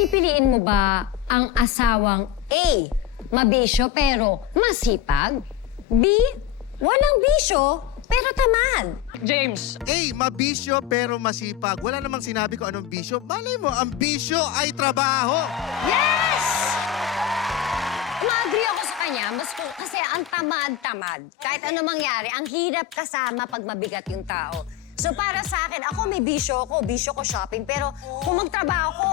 pipiliin mo ba ang asawang A, mabisyo pero masipag? B, walang bisyo pero tamad? James, mabisyo pero masipag. Wala namang sinabi ko anong bisyo. Malay mo, ang bisyo ay trabaho. Yes! Ma-agree ako sa kanya, kasi ang tamad-tamad. Kahit ano mangyari, ang hirap kasama pag mabigat yung tao. So para sa akin, ako may bisyo ko shopping, pero kung magtrabaho ko,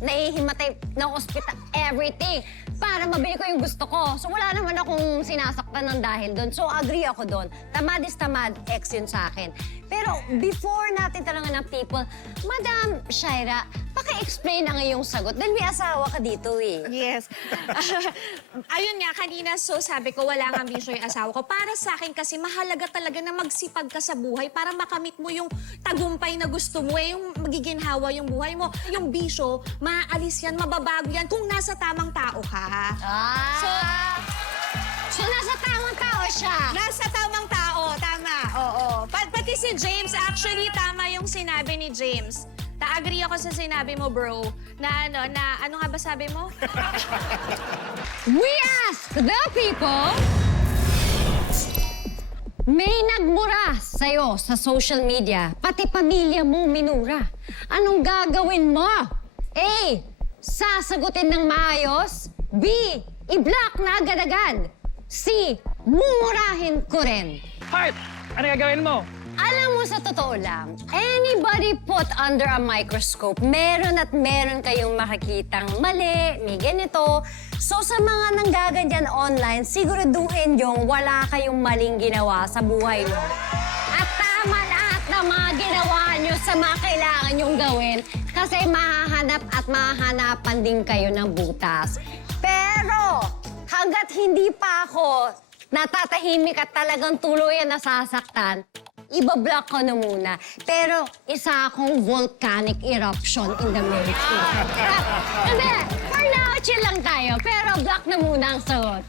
nahihimatay ng ospital, everything, para mabili ko yung gusto ko. So wala naman akong sinasaktan ng dahil doon. So agree ako doon. Tamad is tamad, ex yun sa akin. Pero before natin talaga ng people, Madam Shaira, paki-explain ang iyong sagot. Dahil may asawa ka dito eh. Yes. Ayun nga, kanina, so sabi ko, wala nga bisyo yung asawa ko. Para sa akin kasi, mahalaga talaga na magsipag ka sa buhay para makamit mo yung tagumpay na gusto mo, yung magiginhawa yung buhay mo. Yung bisyo, maaalis yan, mababago yan kung nasa tamang tao ka. So nasa tamang tao siya? Nasa tamang tao, tama. Oo. Pati si James, actually, tama yung sinabi ni James. Ta-agree ako sa sinabi mo, bro, na ano nga ba sabi mo? We ask the people. May nagmura sa'yo sa social media, pati pamilya mo minura. Anong gagawin mo? A, sasagutin ng maayos. B, i-block na agad-agad. C, mumurahin ko rin. Heart, ano gagawin mo? Alam mo, sa totoo lang, anybody put under a microscope, meron at meron kayong makikitang mali, may ganito. So sa mga nanggaganyan online, siguraduhin yung wala kayong maling ginawa sa buhay mo. At tama lahat ng mga ginawa nyo sa mga kailangan nyong gawin kasi mahahanap at mahahanapan din kayo ng butas. Pero hanggat hindi pa ako natatahimik at talagang tuluyan nasasaktan, ibablock ko na muna. Pero isa akong volcanic eruption in the making. Hindi, for now, chill lang tayo. Pero block na muna ang sagot.